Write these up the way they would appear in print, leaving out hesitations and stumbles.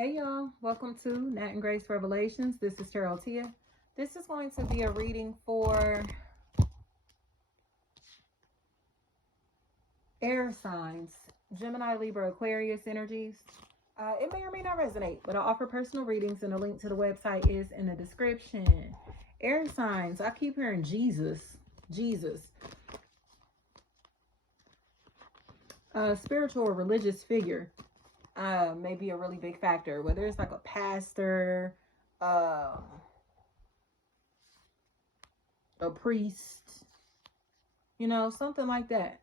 Hey y'all, welcome to Nat and Grace Revelations. This is Tarot Tia. This is going to be a reading for air signs, Gemini, Libra, Aquarius energies. It may or may not resonate, but I offer personal readings and the link to the website is in the description. Air signs, I keep hearing Jesus. Spiritual or religious figure may be a really big factor, whether it's like a pastor, a priest, something like that.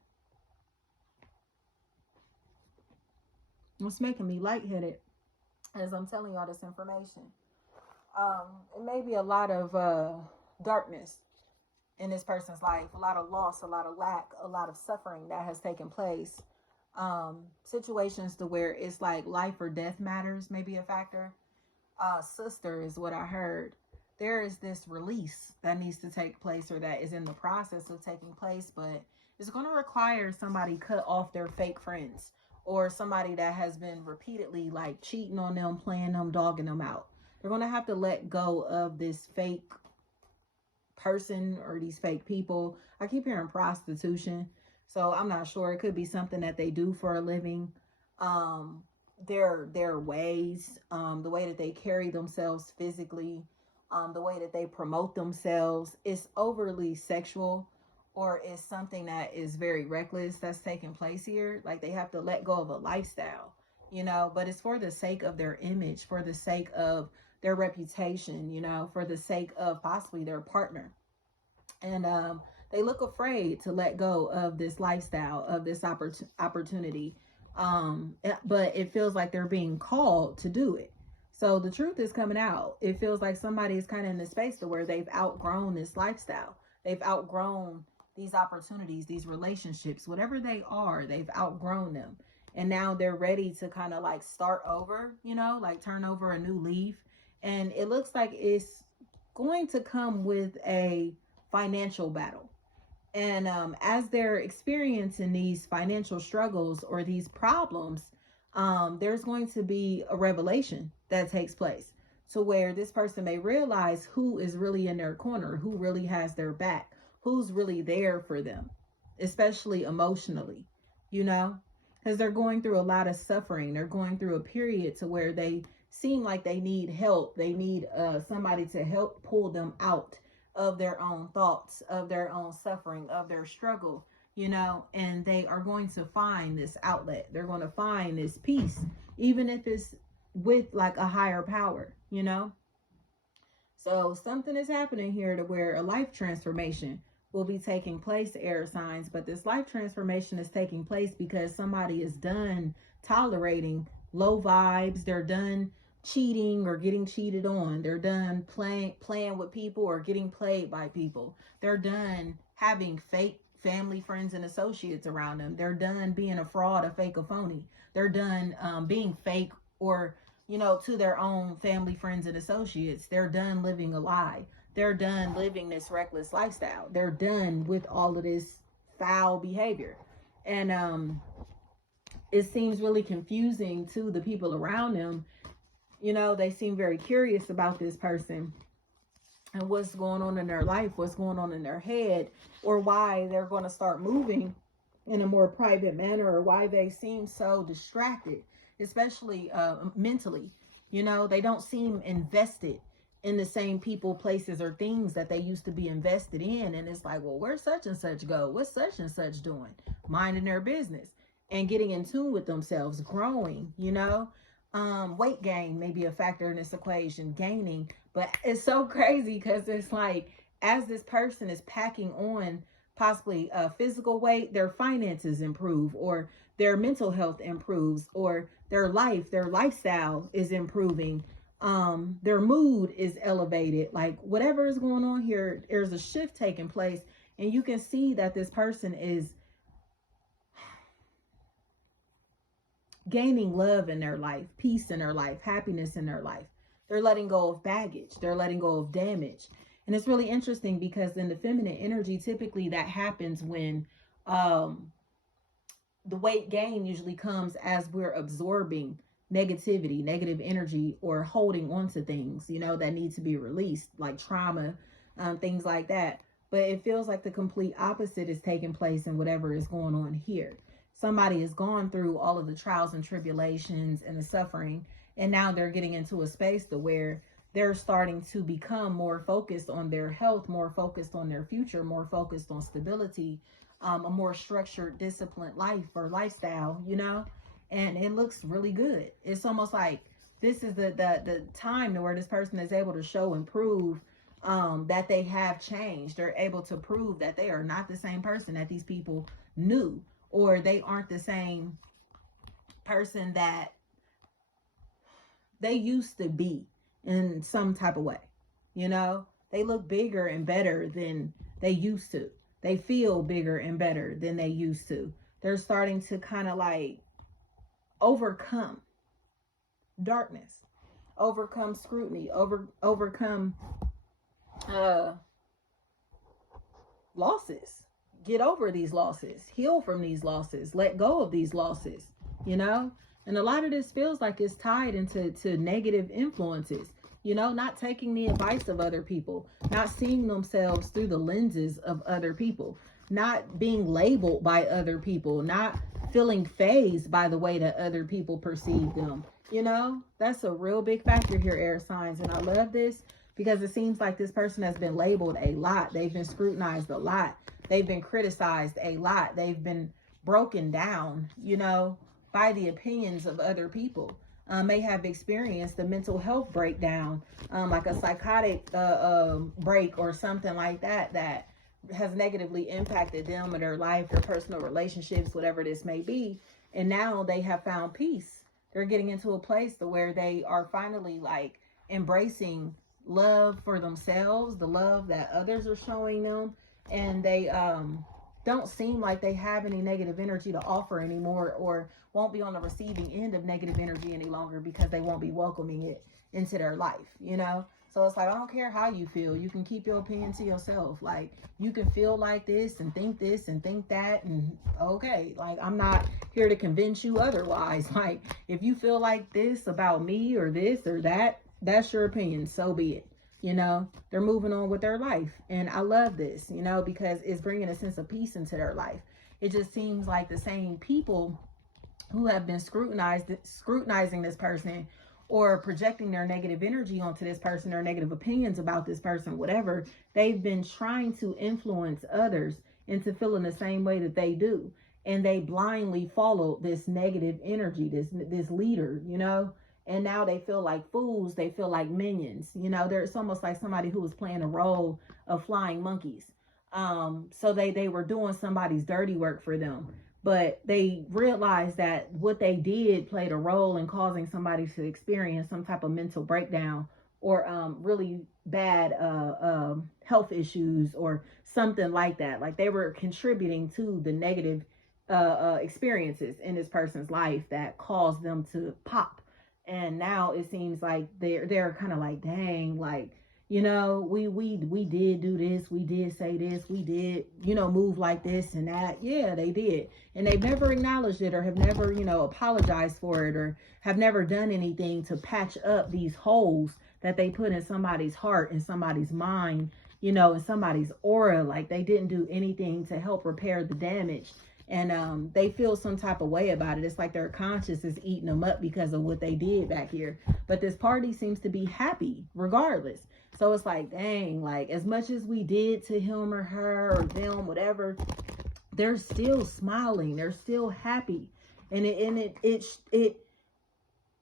It's making me lightheaded as I'm telling y'all this information. It may be a lot of darkness in this person's life, a lot of loss, a lot of lack, a lot of suffering that has taken place. Situations to where it's like life or death matters may be a factor. Sister is what I heard. There is this release that needs to take place, or that is in the process of taking place, but it's going to require somebody cut off their fake friends, or somebody that has been repeatedly like cheating on them, playing them, dogging them out. They're going to have to let go of this fake person or these fake people. I keep hearing prostitution, so I'm not sure. It could be something that they do for a living. Their ways, the way that they carry themselves physically, the way that they promote themselves is overly sexual, or is something that is very reckless that's taking place here. Like they have to let go of a lifestyle, but it's for the sake of their image, for the sake of their reputation, for the sake of possibly their partner. And they look afraid to let go of this lifestyle, of this opportunity. But it feels like they're being called to do it. So the truth is coming out. It feels like somebody is kind of in the space to where they've outgrown this lifestyle. They've outgrown these opportunities, these relationships, whatever they are, they've outgrown them. And now they're ready to kind of like start over, like turn over a new leaf. And it looks like it's going to come with a financial battle. And as they're experiencing these financial struggles or these problems, there's going to be a revelation that takes place to where this person may realize who is really in their corner, who really has their back, who's really there for them, especially emotionally, because they're going through a lot of suffering. They're going through a period to where they seem like they need help. They need somebody to help pull them out of their own thoughts, of their own suffering, of their struggle, and they are going to find this outlet. They're going to find this peace, even if it's with like a higher power, So something is happening here to where a life transformation will be taking place, air signs. But this life transformation is taking place because somebody is done tolerating low vibes. They're done cheating or getting cheated on. They're done playing with people or getting played by people. They're done having fake family, friends, and associates around them. They're done being a fraud, a fake, a phony. They're done being fake or, to their own family, friends, and associates. They're done living a lie. They're done living this reckless lifestyle. They're done with all of this foul behavior. And it seems really confusing to the people around them. They seem very curious about this person and what's going on in their life, what's going on in their head, or why they're going to start moving in a more private manner, or why they seem so distracted, especially mentally. They don't seem invested in the same people, places, or things that they used to be invested in. And it's like, well, where's such and such go? What's such and such doing? Minding their business and getting in tune with themselves, growing, weight gain may be a factor in this equation, gaining. But it's so crazy because it's like, as this person is packing on possibly physical weight, their finances improve, or their mental health improves, or their lifestyle is improving. Their mood is elevated. Like whatever is going on here, there's a shift taking place. And you can see that this person is gaining love in their life, peace in their life, happiness in their life. They're letting go of baggage. They're letting go of damage. And it's really interesting because in the feminine energy, typically that happens when the weight gain usually comes as we're absorbing negativity, negative energy, or holding on to things, you know, that need to be released, like trauma, things like that. But it feels like the complete opposite is taking place in whatever is going on here. Somebody has gone through all of the trials and tribulations and the suffering, and now they're getting into a space to where they're starting to become more focused on their health, more focused on their future, more focused on stability, a more structured, disciplined life or lifestyle, you know, and it looks really good. It's almost like this is the time to where this person is able to show and prove that they have changed. They're able to prove that they are not the same person that these people knew, or they aren't the same person that they used to be in some type of way. You know, they look bigger and better than they used to. They feel bigger and better than they used to. They're starting to kind of like overcome darkness, overcome scrutiny, overcome losses, get over these losses, heal from these losses, let go of these losses, you know. And a lot of this feels like it's tied into negative influences, you know, not taking the advice of other people, not seeing themselves through the lenses of other people, not being labeled by other people, not feeling phased by the way that other people perceive them. You know, that's a real big factor here, air signs. And I love this because it seems like this person has been labeled a lot. They've been scrutinized a lot. They've been criticized a lot. They've been broken down, you know, by the opinions of other people. May have experienced a mental health breakdown, like a psychotic break or something like that, that has negatively impacted them or their life, their personal relationships, whatever this may be. And now they have found peace. They're getting into a place to where they are finally like embracing love for themselves, the love that others are showing them, and they don't seem like they have any negative energy to offer anymore, or won't be on the receiving end of negative energy any longer because they won't be welcoming it into their life, you know. So it's like, I don't care how you feel, you can keep your opinion to yourself. Like, you can feel like this and think that, and okay, like, I'm not here to convince you otherwise. Like, if you feel like this about me or this or that, that's your opinion, so be it. You know, they're moving on with their life. And I love this, you know, because it's bringing a sense of peace into their life. It just seems like the same people who have been scrutinizing this person, or projecting their negative energy onto this person, or negative opinions about this person, whatever, they've been trying to influence others into feeling the same way that they do. And they blindly follow this negative energy, this leader, you know. And now they feel like fools. They feel like minions. You know, it's almost like somebody who was playing a role of flying monkeys. So they were doing somebody's dirty work for them. But they realized that what they did played a role in causing somebody to experience some type of mental breakdown, or really bad health issues or something like that. Like, they were contributing to the negative experiences in this person's life that caused them to pop. And now it seems like they're kind of like, dang, like, you know, we did do this, we did say this, we did, you know, move like this and that. Yeah, they did. And they've never acknowledged it, or have never, you know, apologized for it, or have never done anything to patch up these holes that they put in somebody's heart, in somebody's mind, you know, in somebody's aura. Like, they didn't do anything to help repair the damage. And they feel some type of way about it. It's like their conscience is eating them up because of what they did back here. But this party seems to be happy regardless. So it's like, dang, like, as much as we did to him or her or them, whatever, they're still smiling. They're still happy. And it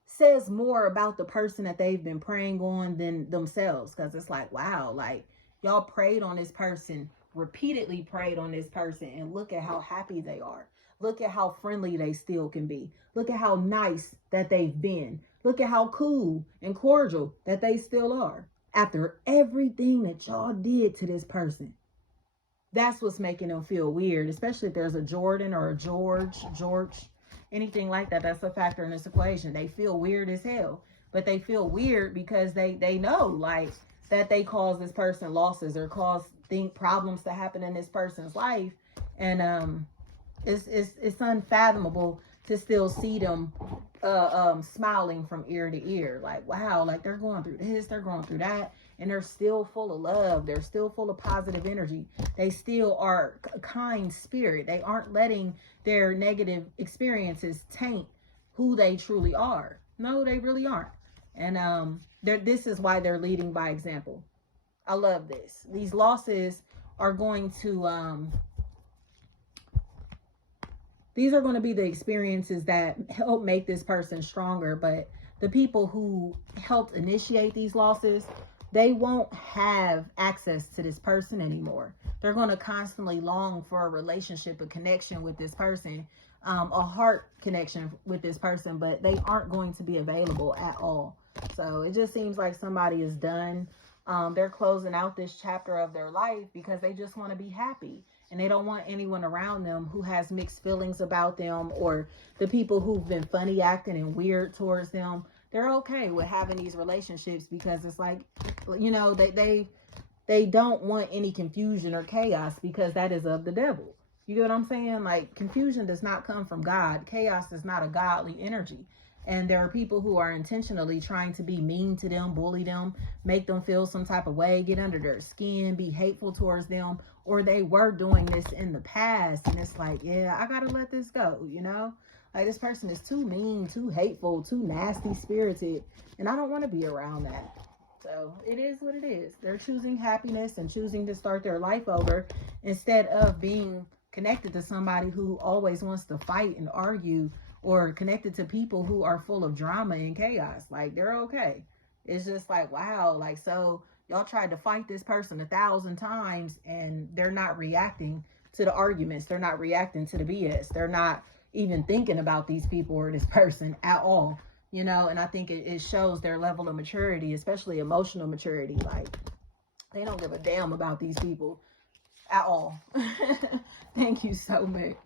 says more about the person that they've been preying on than themselves. Because it's like, wow, like, y'all preyed on this person, repeatedly preyed on this person, and look at how happy they are. Look at how friendly they still can be. Look at how nice that they've been. Look at how cool and cordial that they still are after everything that y'all did to this person. That's what's making them feel weird, especially if there's a Jordan or a George, anything like that. That's a factor in this equation. They feel weird as hell, but they feel weird because they know, like, that they caused this person losses, or caused problems to happen in this person's life. And it's unfathomable to still see them smiling from ear to ear. Like, wow, like they're going through this, they're going through that, and they're still full of love. They're still full of positive energy. They still are a kind spirit. They aren't letting their negative experiences taint who they truly are. No, they really aren't. And this is why they're leading by example. I love this. These losses are going to these are going to be the experiences that help make this person stronger. But the people who helped initiate these losses, they won't have access to this person anymore. They're going to constantly long for a relationship, a connection with this person, a heart connection with this person, but they aren't going to be available at all. So it just seems like somebody is done. They're closing out this chapter of their life because they just want to be happy. And they don't want anyone around them who has mixed feelings about them, or the people who've been funny acting and weird towards them. They're okay with having these relationships because it's like, you know, they don't want any confusion or chaos because that is of the devil. You get what I'm saying? Like, confusion does not come from God. Chaos is not a godly energy. And there are people who are intentionally trying to be mean to them, bully them, make them feel some type of way, get under their skin, be hateful towards them, or they were doing this in the past. And it's like, yeah, I gotta let this go, you know? Like, this person is too mean, too hateful, too nasty spirited, and I don't want to be around that. So it is what it is. They're choosing happiness and choosing to start their life over instead of being connected to somebody who always wants to fight and argue, or connected to people who are full of drama and chaos. Like, they're okay. It's just like, wow, like, so y'all tried to fight this person 1,000 times and they're not reacting to the arguments. They're not reacting to the BS. They're not even thinking about these people or this person at all, you know? And I think it shows their level of maturity, especially emotional maturity. Like, they don't give a damn about these people at all. Thank you so much.